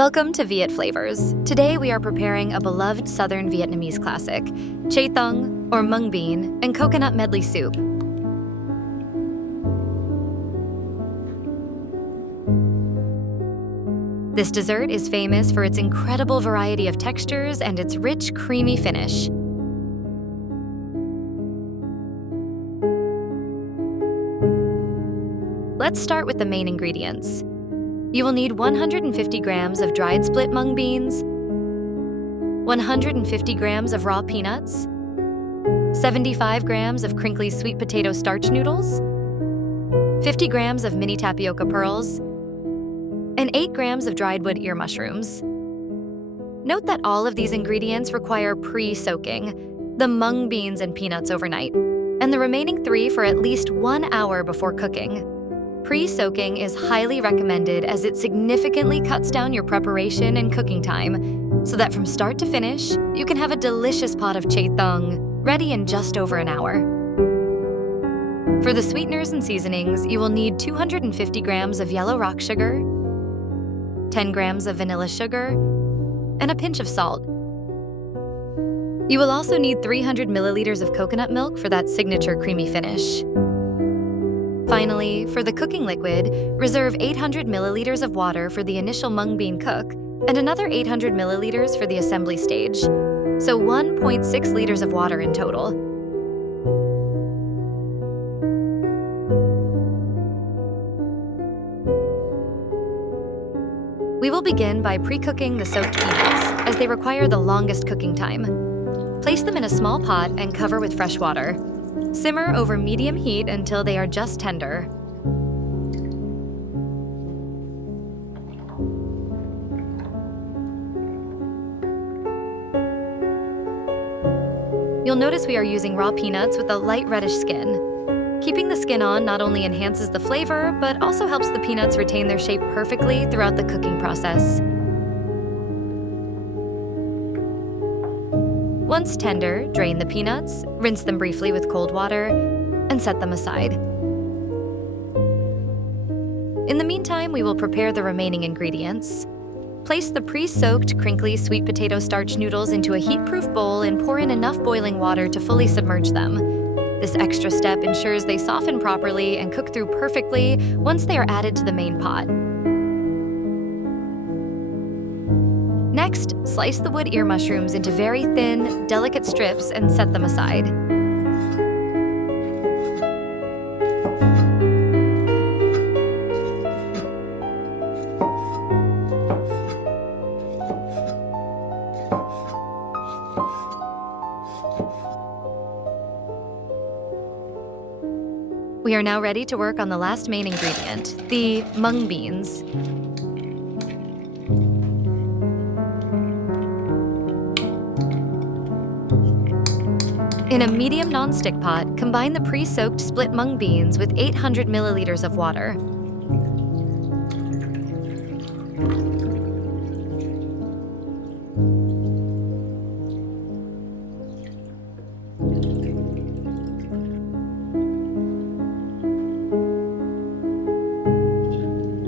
Welcome to Viet Flavors. Today we are preparing a beloved Southern Vietnamese classic, Chè Thung, or mung bean, and coconut medley soup. This dessert is famous for its incredible variety of textures and its rich, creamy finish. Let's start with the main ingredients. You will need 150 grams of dried split mung beans, 150 grams of raw peanuts, 75 grams of crinkly sweet potato starch noodles, 50 grams of mini tapioca pearls, and 8 grams of dried wood ear mushrooms. Note that all of these ingredients require pre-soaking, the mung beans and peanuts overnight, and the remaining 3 for at least 1 hour before cooking. Pre-soaking is highly recommended as it significantly cuts down your preparation and cooking time, so that from start to finish, you can have a delicious pot of Chè Thung ready in just over an hour. For the sweeteners and seasonings, you will need 250 grams of yellow rock sugar, 10 grams of vanilla sugar, and a pinch of salt. You will also need 300 milliliters of coconut milk for that signature creamy finish. Finally, for the cooking liquid, reserve 800 milliliters of water for the initial mung bean cook and another 800 milliliters for the assembly stage, so 1.6 liters of water in total. We will begin by pre-cooking the soaked peanuts, as they require the longest cooking time. Place them in a small pot and cover with fresh water. Simmer over medium heat until they are just tender. You'll notice we are using raw peanuts with a light reddish skin. Keeping the skin on not only enhances the flavor, but also helps the peanuts retain their shape perfectly throughout the cooking process. Once tender, drain the peanuts, rinse them briefly with cold water, and set them aside. In the meantime, we will prepare the remaining ingredients. Place the pre-soaked crinkly sweet potato starch noodles into a heat-proof bowl and pour in enough boiling water to fully submerge them. This extra step ensures they soften properly and cook through perfectly once they are added to the main pot. Next, slice the wood ear mushrooms into very thin, delicate strips and set them aside. We are now ready to work on the last main ingredient, the mung beans. In a medium non-stick pot, combine the pre-soaked split mung beans with 800 milliliters of water.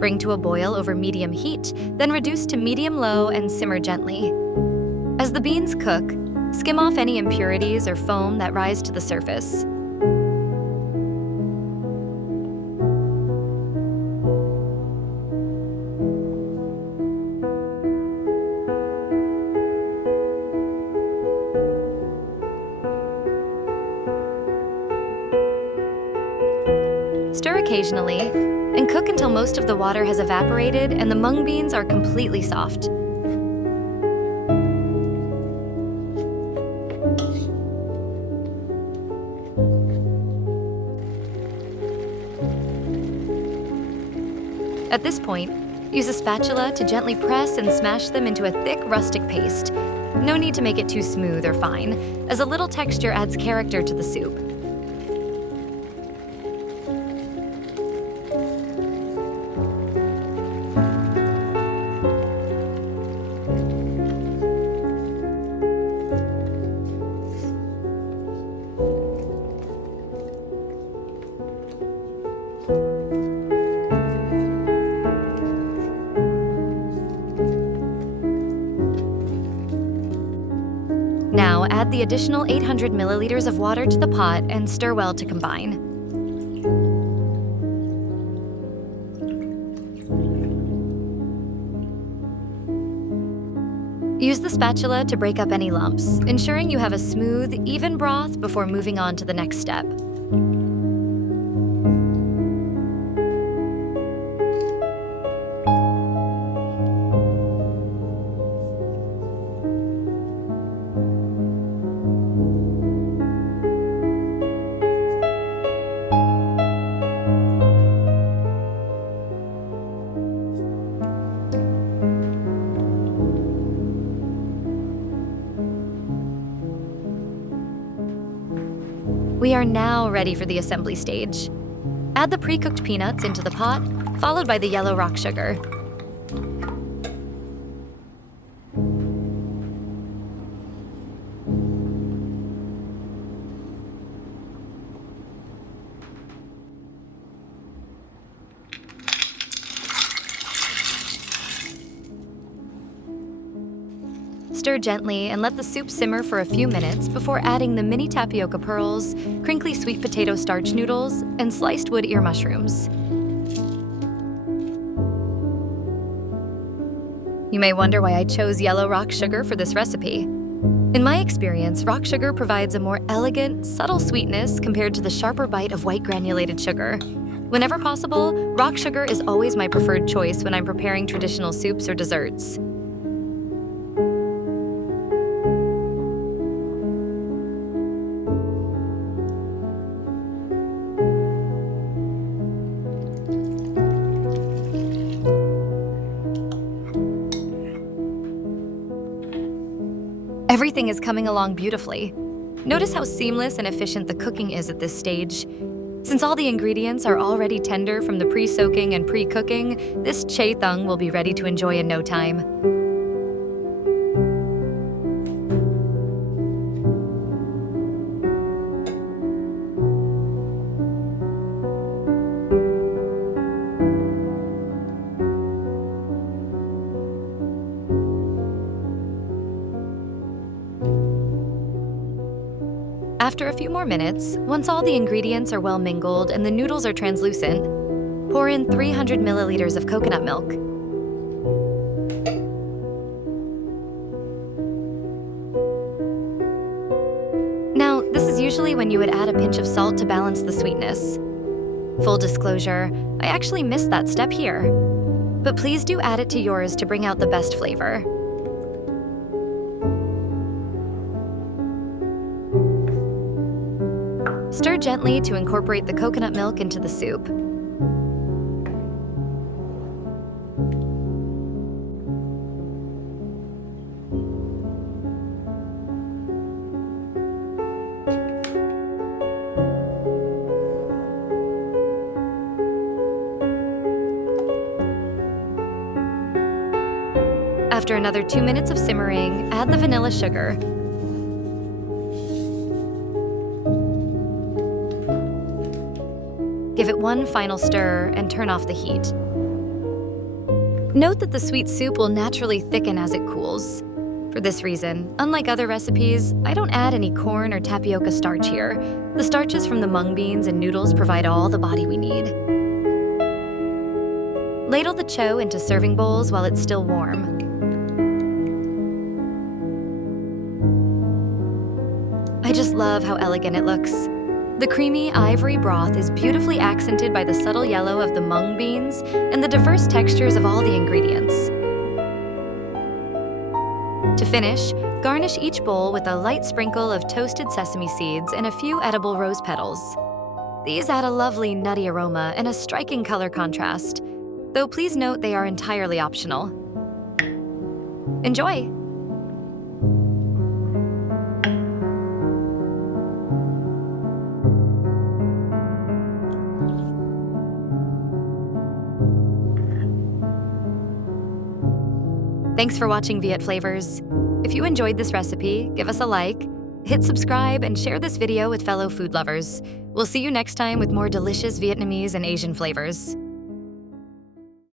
Bring to a boil over medium heat, then reduce to medium-low and simmer gently. As the beans cook, skim off any impurities or foam that rise to the surface. Stir occasionally, and cook until most of the water has evaporated and the mung beans are completely soft. At this point, use a spatula to gently press and smash them into a thick rustic paste. No need to make it too smooth or fine, as a little texture adds character to the soup. add the additional 800 milliliters of water to the pot and stir well to combine. Use the spatula to break up any lumps, ensuring you have a smooth, even broth before moving on to the next step. We are now ready for the assembly stage. Add the pre-cooked peanuts into the pot, followed by the yellow rock sugar. Stir gently and let the soup simmer for a few minutes before adding the mini tapioca pearls, crinkly sweet potato starch noodles, and sliced wood ear mushrooms. You may wonder why I chose yellow rock sugar for this recipe. In my experience, rock sugar provides a more elegant, subtle sweetness compared to the sharper bite of white granulated sugar. Whenever possible, rock sugar is always my preferred choice when I'm preparing traditional soups or desserts. Everything is coming along beautifully. Notice how seamless and efficient the cooking is at this stage. Since all the ingredients are already tender from the pre-soaking and pre-cooking, this Chè Thưng will be ready to enjoy in no time. After a few more minutes, once all the ingredients are well mingled and the noodles are translucent, pour in 300 milliliters of coconut milk. Now, this is usually when you would add a pinch of salt to balance the sweetness. Full disclosure, I actually missed that step here, but please do add it to yours to bring out the best flavor. Stir gently to incorporate the coconut milk into the soup. After another 2 minutes of simmering, add the vanilla sugar. Give it one final stir and turn off the heat. Note that the sweet soup will naturally thicken as it cools. For this reason, unlike other recipes, I don't add any corn or tapioca starch here. The starches from the mung beans and noodles provide all the body we need. Ladle the cho into serving bowls while it's still warm. I just love how elegant it looks. The creamy ivory broth is beautifully accented by the subtle yellow of the mung beans and the diverse textures of all the ingredients. To finish, garnish each bowl with a light sprinkle of toasted sesame seeds and a few edible rose petals. These add a lovely nutty aroma and a striking color contrast, though please note they are entirely optional. Enjoy! Thanks for watching Viet Flavours. If you enjoyed this recipe, give us a like, hit subscribe, and share this video with fellow food lovers. We'll see you next time with more delicious Vietnamese and Asian flavors.